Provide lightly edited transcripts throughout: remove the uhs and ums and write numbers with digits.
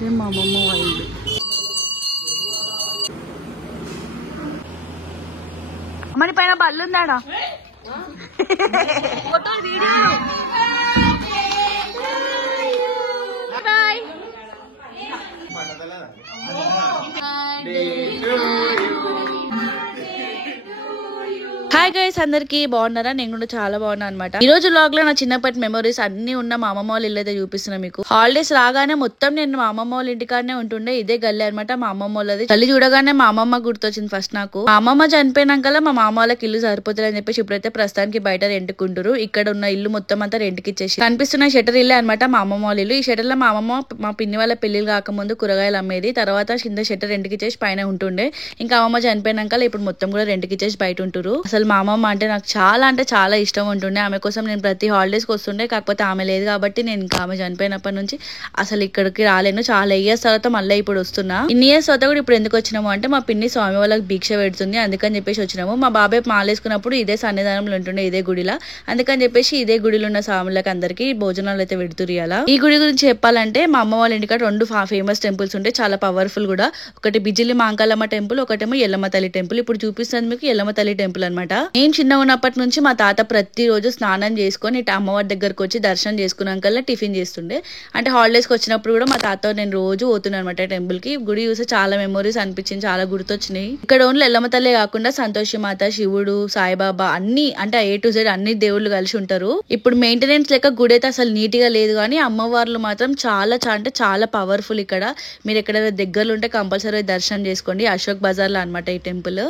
ఇదే మా అమ్మమ్మ వాళ్ళు. మరి పైన బల్లు ఉందాడా? Photo video. హాయ్ గైస్, అందరికి బాగున్నారా? నేను కూడా చాలా బాగున్నా అనమాట. ఈ రోజు వ్లాగ్ లో నా చిన్నప్పటి మెమరీస్ అన్ని ఉన్న మా అమ్మమ్మ వాళ్ళ ఇల్లు అయితే చూపిస్తున్నా మీకు. హాలిడేస్ రాగానే మొత్తం నేను మా అమ్మమ్మ వాళ్ళ ఇంటికాడనే ఉంటుండే. ఇదే గల్లీ అనమాట మా అమ్మమ్మ వాళ్ళది. గల్లీ చూడగానే మా అమ్మమ్మ గుర్తొచ్చింది ఫస్ట్ నాకు. మా అమ్మమ్మ చనిపోయినాక మా మామ వాళ్ళకి ఇల్లు సరిపోతుంది అని చెప్పేసి ఇప్పుడైతే ప్రస్తుతానికి బయట రెంట్కుంటారు. ఇక్కడ ఉన్న ఇల్లు మొత్తం అంతా రెంట్కి ఇచ్చేసి కనిపిస్తున్న షటర్ ఇల్లే అనమాట మా అమ్మమ్మ వాళ్ళ ఇల్లు. ఈ షటర్ లో మా అమ్మమ్మ మా పిన్ని వాళ్ళ పెళ్లిళ్ళు కాకముందు కూరగాయలు అమ్మేది. తర్వాత కింద షటర్ రెంట్కి ఇచ్చేసి పైన ఉంటుండే. ఇంకా అమ్మమ్మ చనిపోయినాక ఇప్పుడు మొత్తం కూడా రెంట్కి ఇచ్చేసి బయట ఉంటురు. అసలు మా అమ్మమ్మ అంటే నాకు చాలా ఇష్టం ఉంటుండే. ఆమె కోసం నేను ప్రతి హాలిడేస్ కి వస్తుండే. కాకపోతే ఆమె లేదు కాబట్టి నేను ఇంకా ఆమె చనిపోయినప్పటి నుంచి అసలు ఇక్కడికి రాలేను. చాలా ఇయర్స్ తర్వాత మళ్ళీ ఇప్పుడు వస్తున్నా. ఇన్ని ఇయర్స్ తర్వాత కూడా ఇప్పుడు ఎందుకు వచ్చినాము అంటే మా పిన్ని స్వామి వాళ్ళకి భిక్ష పెడుతుంది అందుకని చెప్పేసి వచ్చినాము. మా బాబాయ్ మాలేసుకున్నప్పుడు ఇదే సన్నిధానంలో ఉంటుండే, ఇదే గుడిలా. అందుకని చెప్పేసి ఇదే గుడిలో ఉన్న స్వాములకు అందరికి భోజనాలు అయితే పెడుతురు. ఇలా ఈ గుడి గురించి చెప్పాలంటే మా అమ్మ వాళ్ళ ఇంటికాడ 2 ఫేమస్ టెంపుల్స్ ఉంటాయి, చాలా పవర్ఫుల్ కూడా. ఒకటి బిజిలి మాంకాలమ్మ టెంపుల్, ఒకటేమో ఎల్లమ్మ తల్లి టెంపుల్. ఇప్పుడు చూపిస్తుంది మీకు ఎల్లమ్మ తల్లి టెంపుల్ అనమాట. నేను చిన్న ఉన్నప్పటి నుంచి మా తాత ప్రతిరోజు స్నానం చేసుకొని ఇటు అమ్మవారి దగ్గరకు వచ్చి దర్శనం చేసుకున్నాకల్లా టిఫిన్ చేస్తుండే. అంటే హాలిడేస్ కి వచ్చినప్పుడు కూడా మా తాత నేను రోజు పోతున్నాను అనమాట టెంపుల్ కి. గుడి చూసి చాలా మెమరీస్ అనిపించింది, చాలా గుర్తొచ్చినాయి. ఇక్కడ ఓన్లీ ఎల్లమ్మ తల్లే కాకుండా సంతోషి మాత, శివుడు, సాయిబాబా అన్ని అంటే A to Z అన్ని దేవుళ్ళు కలిసి ఉంటారు. ఇప్పుడు మెయింటెనెన్స్ లెక్క గుడి అయితే అసలు నీట్ గా లేదు, కానీ అమ్మవార్లు మాత్రం చాలా అంటే చాలా పవర్ఫుల్. ఇక్కడ మీరు ఎక్కడైనా దగ్గరలో ఉంటే కంపల్సరీ దర్శనం చేసుకోండి. అశోక్ బజార్ లో అనమాట ఈ టెంపుల్.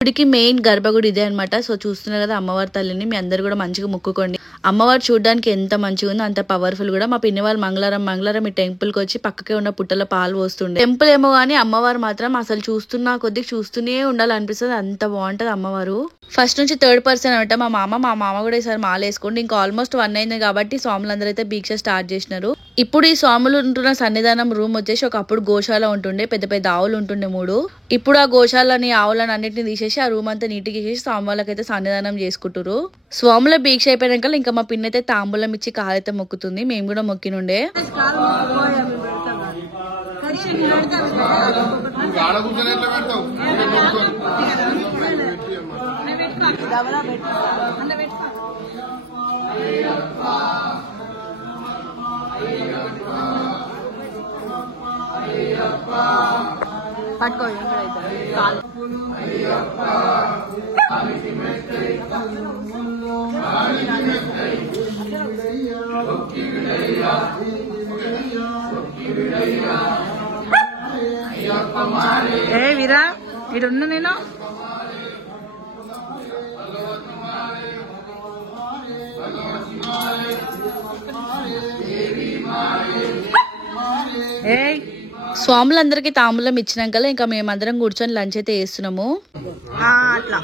గుడికి మెయిన్ గర్భగుడి ఇదే అనమాట. సో చూస్తున్నారు కదా అమ్మవారి తల్లిని, మీ అందరు కూడా మంచిగా మొక్కుకోండి. అమ్మవారు చూడడానికి ఎంత మంచిగా ఉందో అంత పవర్ఫుల్ కూడా. మా పిన్ని వాళ్ళు మంగళవారం ఈ టెంపుల్ కి వచ్చి పక్కకే ఉన్న పుట్టలో పాలు పోస్తుండే. టెంపుల్ ఏమో గానీ అమ్మవారు మాత్రం అసలు చూస్తున్నా కొద్దిగా చూస్తూనే ఉండాలనిపిస్తుంది, అంత బాగుంటది అమ్మవారు. ఫస్ట్ నుంచి 3rd పర్సన్ అనమాట మా మామ కూడా ఈసారి మాల వేసుకోండి. ఇంకా ఆల్మోస్ట్ 1 అయింది కాబట్టి స్వాములందరూ అయితే దీక్ష స్టార్ట్ చేసినారు. ఇప్పుడు ఈ స్వాములు ఉంటున్న సన్నిధానం రూమ్ వచ్చేసి ఒకప్పుడు గోశాల ఉంటుండే, పెద్ద పెద్ద ఆవులు ఉంటుండే 3. ఇప్పుడు ఆ గోశాలని ఆవులను అన్నింటిని తీసేసి ఆ రూమ్ అంతా నీట్గా చేసి స్వామి వాళ్ళకైతే సన్నిధానం చేసుకుంటారు. స్వాముల దీక్ష అయిపోయినాక ఇంకా మా పిన్న అయితే తాంబూలం ఇచ్చి కాలైతే మొక్కుతుంది. మేము కూడా మొక్కినుండే. పట్టుకో ఏ వీరా ఇడున్నా నేను. స్వాములందరికీ తాంబూలం ఇచ్చినాక ఇంకా మేమందరం కూర్చొని లంచ్ అయితే వేస్తున్నాము. అట్లా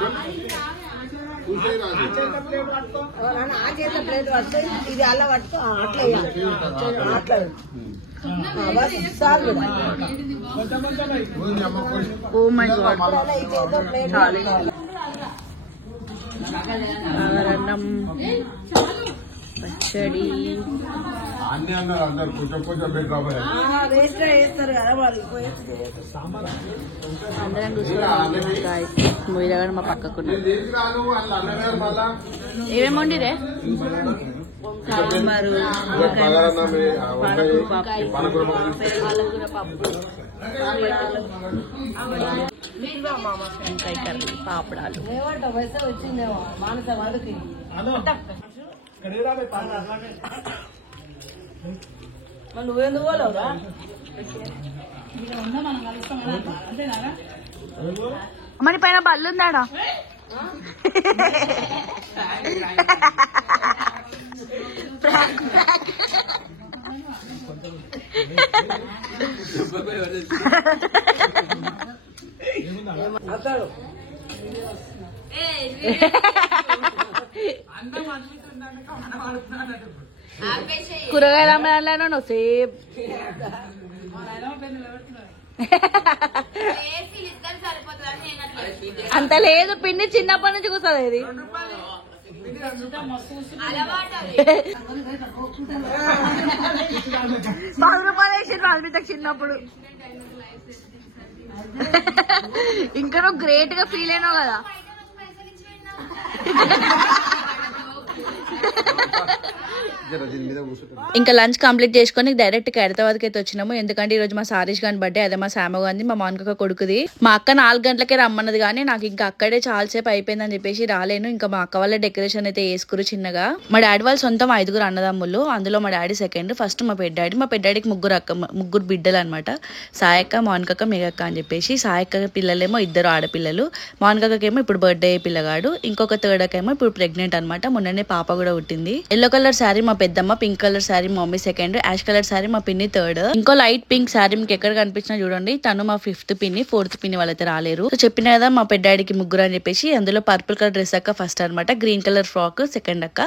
ఓ మై గాడ్, అన్నం, పచ్చడి అందరం కూర్చొని మా పక్కకు ఏమేమి వండిరే? సాంబారు, పాలకూర పప్పు, వంకాయ కర్రీ, పాపడాలు. నువ్వెందుకు పోలేవురా? మరి పైన బల్లు ఉందాడా? కూరగాయలు అమ్మడాను సేమ్ అంత లేదు పిండి చిన్నప్పటి నుంచి కూర్చోదు ఇది 10 రూపాయలు వేసిండ్రు అల్మితకు చిన్నప్పుడు. ఇంకా నువ్వు గ్రేట్ గా ఫీల్ అయినావు కదా. ఇంకా లంచ్ కంప్లీట్ చేసుకుని డైరెక్ట్ హైదరాబాద్ కి అయితే వచ్చినాము. ఎందుకంటే ఈ రోజు మా సారీష్ గాని బర్త్డే, అదే మా శామ గాంధీ మా మానక కొడుకుది. మా అక్క 4 గంటలకే రమ్మన్నది కానీ నాకు ఇంకా అక్కడే చాలాసేపు అయిపోయిందని చెప్పేసి రాలేను. ఇంకా మా అక్క వాళ్ళ డెకరేషన్ అయితే వేసుకురు చిన్నగా. మా డాడీ వాళ్ళు సొంతం 5 అన్నదమ్ములు, అందులో మా డాడీ సెకండ్, ఫస్ట్ మా పెద్దాడి. మా పెద్దాడికి ముగ్గురు బిడ్డలు అనమాట, సాయక్క, మానకక్క, మేఘక్క అని చెప్పేసి. సాయక్క పిల్లలేమో 2 ఆడపిల్లలు, మానకక్కకేమో ఇప్పుడు బర్త్డే పిల్లగాడు, ఇంకొక థర్డ్ అక్కేమో ఇప్పుడు ప్రెగ్నెంట్ అనమాట. మొన్ననే పాప కూడా పుట్టింది. ఎల్లో కలర్ శారీ మా పెద్దమ్మ, పింక్ కలర్ శారీ మా mummy second, ash colour sari మా పిన్ని థర్డ్, ఇంకో లైట్ పింక్ శారీ మీకు ఎక్కడ కనిపించినా చూడండి, తను మా 5th పిన్ని, 4th పిన్ని వాళ్ళైతే రాలేరు. సో చెప్పిన కదా మా పెద్దాడికి ముగ్గురు అని చెప్పేసి. అందులో పర్పుల్ కలర్ డ్రెస్ అక్క ఫస్ట్ అనమాట, గ్రీన్ కలర్ ఫ్రాక్ సెకండ్ అక్క,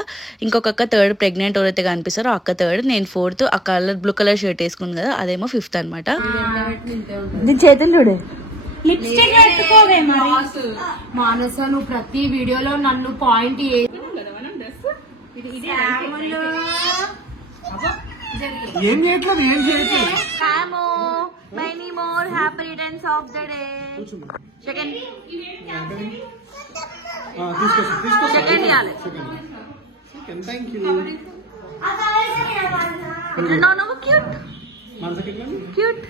ఇంకొక అక్క థర్డ్ ప్రెగ్నెంట్ ఎవరైతే కనిపిస్తారో అక్క థర్డ్, నేను 4th. ఆ కలర్ బ్లూ కలర్ షర్ట్ వేసుకుంది కదా అదేమో 5th అనమాట. చేతులు చూడు లిప్స్టిక్ పెట్టుకోవే మరి. మానస నువ్వు ప్రతి వీడియోలో నన్ను పాయింట్ ఏం చేయట్లేదు, ఏం చేయట్లేదు. Many more happy returns of the day. Second. Second ఇయాలి. Thank you. No, cute. Cute.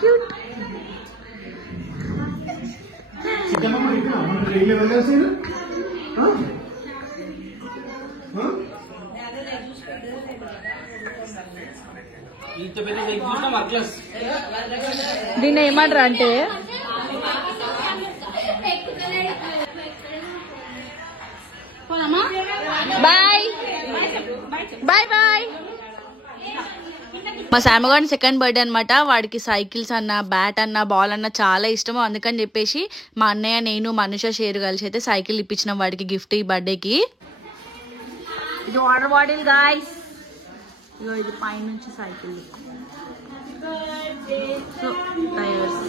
Cute. చిన్నమ్మ ఇక్కడ మన రైలు వెళ్ళేసారు. దీన్ని ఏమంటారు అంటే బాయ్ బాయ్ బాయ్. మా శామగాడి సెకండ్ బర్త్డే అనమాట. వాడికి సైకిల్స్ అన్న, బ్యాట్ అన్న, బాల్ అన్న చాలా ఇష్టము. అందుకని చెప్పేసి మా అన్నయ్య, నేను, మనుష షేర్ కలిసి అయితే సైకిల్ ఇప్పించినాం వాడికి గిఫ్ట్ ఈ బర్త్డేకి. ఇది వాటర్ బాటిల్ గాయ్స్, ఇగో ఇది పైన నుంచి cycle. So tyres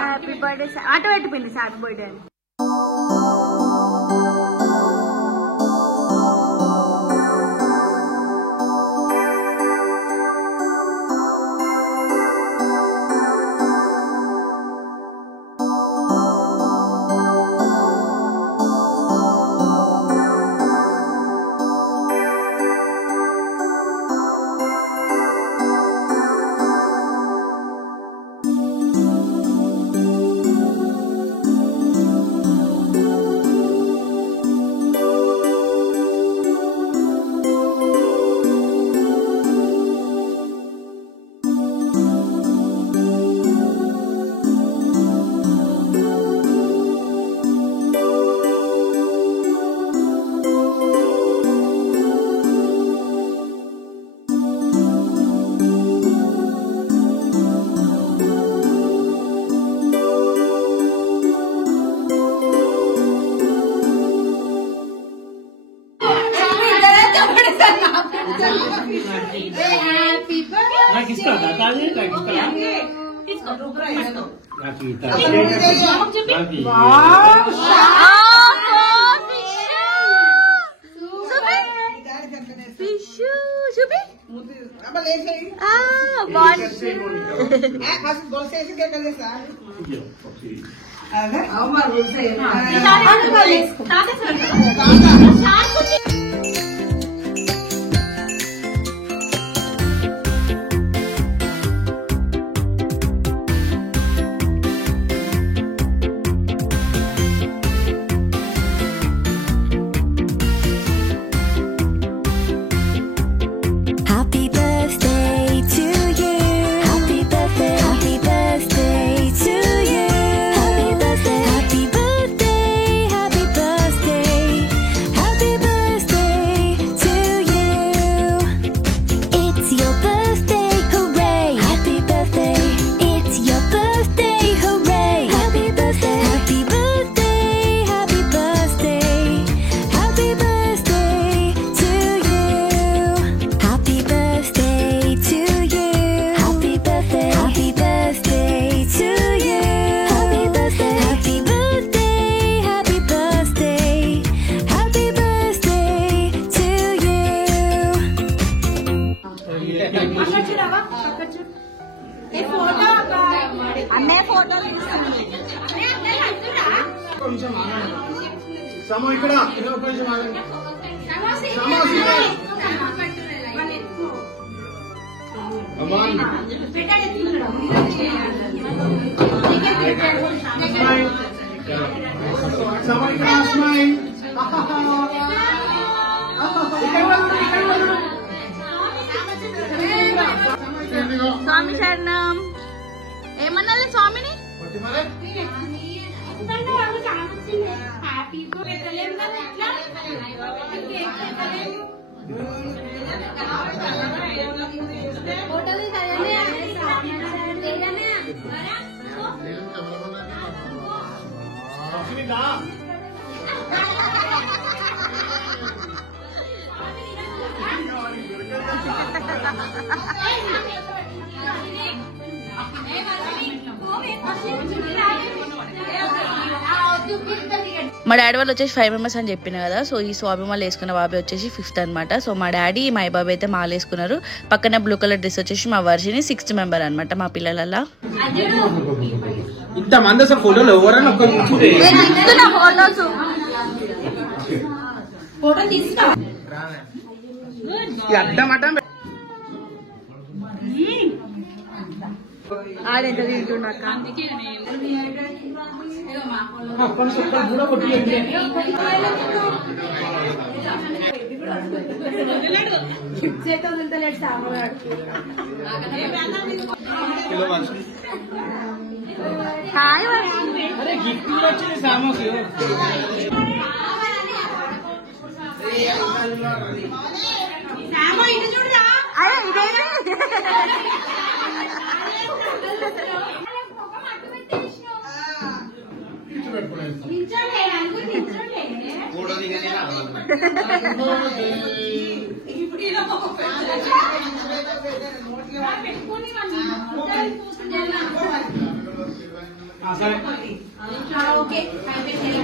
happy birthday అటు పెట్టిపోయింది హ్యాపీ బర్త్డే అని. సమో ఇక్కడ స్వామి శరణం. ఏమన్నాలి స్వామిని? మా డాడీ వాళ్ళు వచ్చేసి 5 మెంబర్స్ అని చెప్పిన కదా. సో ఈ స్వామి మాల వేసుకున్న బాబాయ్ వచ్చేసి 5th అనమాట. సో మా డాడీ మా బాబాయ్ అయితే మాల వేసుకున్నారు. పక్కన బ్లూ కలర్ డ్రెస్ వచ్చేసి మా వర్షిని 6th మెంబర్ అనమాట మా పిల్లలలా. ఇంతమంది అసలు ఫోటోలు ఎవరైనా ఫోటో తీసుకో. ఆడెంత తింటున్నాక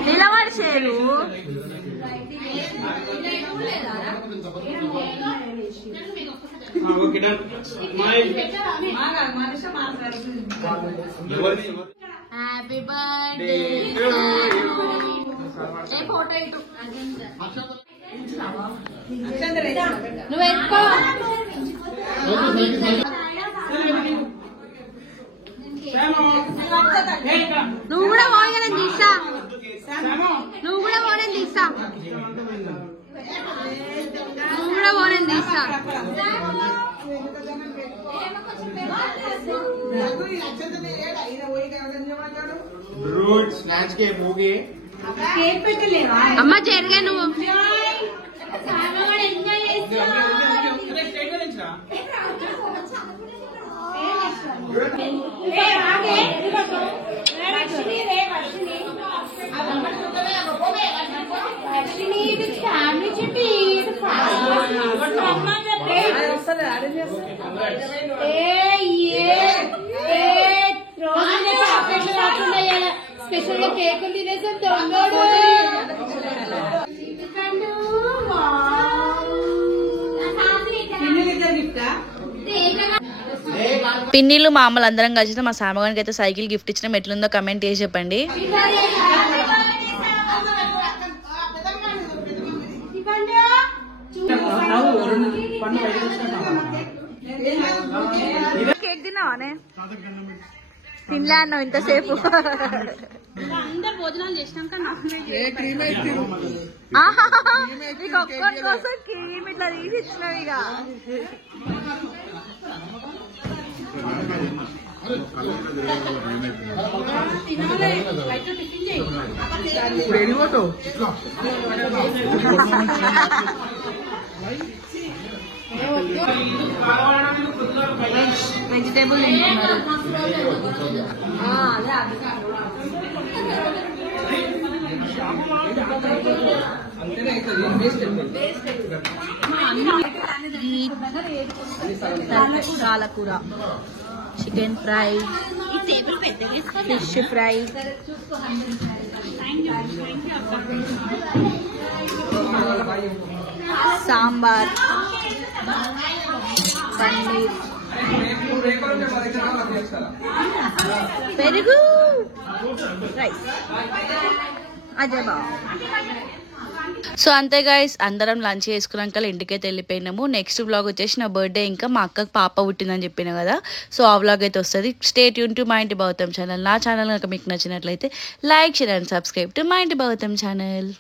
నిలబడి చేరు హ్యాపీ బర్త్డే ఫోటో ఇటు నువ్వు ఎక్కువ నువ్వు కూడా పోయిన తీసా నువ్వు కూడా పోయిన తీసా నువ్వు కూడా పోయిన తీసా అమ్మ జరిగే నువ్వు స్పెషల్ గా కేకులు తినేసి దొంగడు పిన్నిలు మా అమ్మలు అందరం కలిసి మా సామగానికి అయితే సైకిల్ గిఫ్ట్ ఇచ్చిన. ఎట్లుందో కమెంట్ చేసి చెప్పండి. కేక్ తిన్నావానే? తినలే అన్నావు ఇంతసేపు. అందరు భోజనాలు చేసినాక నీకు ఒక్కరి కోసం క్రీమ్ ఇట్లా తీసి ఇచ్చినావు. ఇక వెజిటేబుల్ పాలకూర, chicken fry, fish fry, sambar, paneer, పెరుగు, రైస్. అజయ్ బావ. సో అంతే గైస్, అందరం లంచ్ చేసుకున్నాక ఇంటికైతే వెళ్ళిపోయినాము. నెక్స్ట్ వ్లాగ్ వచ్చేసి నా బర్త్డే, ఇంకా మా అక్కకి పాప పుట్టిందని చెప్పిన కదా, సో ఆ వ్లాగ్ అయితే వస్తుంది. స్టే ట్యూన్ టు మా ఇంటి భౌతం ఛానల్. నా ఛానల్ కనుక మీకు నచ్చినట్లయితే like, share and subscribe to మా ఇంటి భౌతం ఛానల్.